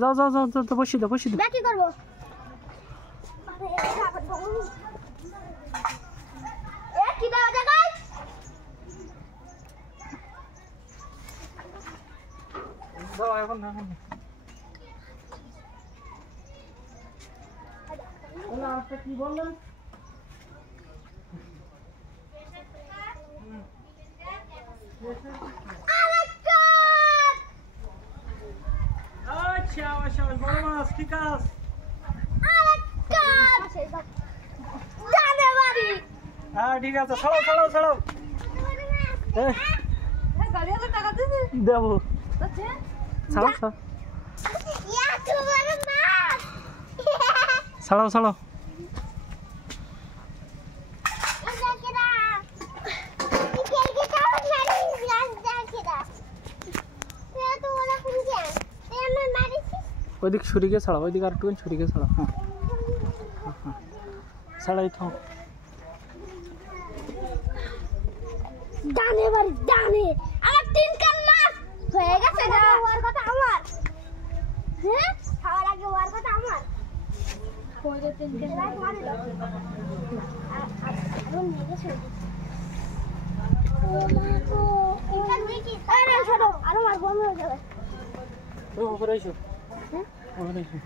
যাও যাও যাও যাও বসি দাও বসি দাও। কি করবো? কি দেওয়া জায়গায়? দাও এখন এখন আপনি কি বললেন? আচ্ছা বড় মাছ ঠিক আছে। হ্যাঁ ঠিক আছে ছাড়াও ছাড়াও ছাড়াও দেবো ছাড়াও ছাড়াও ছাড়াও ওইদিক ছুরিকে ছাড়াও ওইদিকে আর একটু ছুরিকে ছাড়াও। হ্যাঁ হ্যাঁ ছাড়াই থাও। ডানে বাড়ি ডানে আমার 3 কান মাছ হয়ে গেছে গা। ওর কথা আমার হ্যাঁ খাওয়ার আগে ওর কথা আমার কই রে 3 কান মাছ মারি দাও। আর নিয়ে গেছে ও মা গো ইনকান দেখি আরে ছাড়ো আর মার বন্ধ হয়ে যাবে। ও করে আইছো হ্যাঁ ওরে আইছো।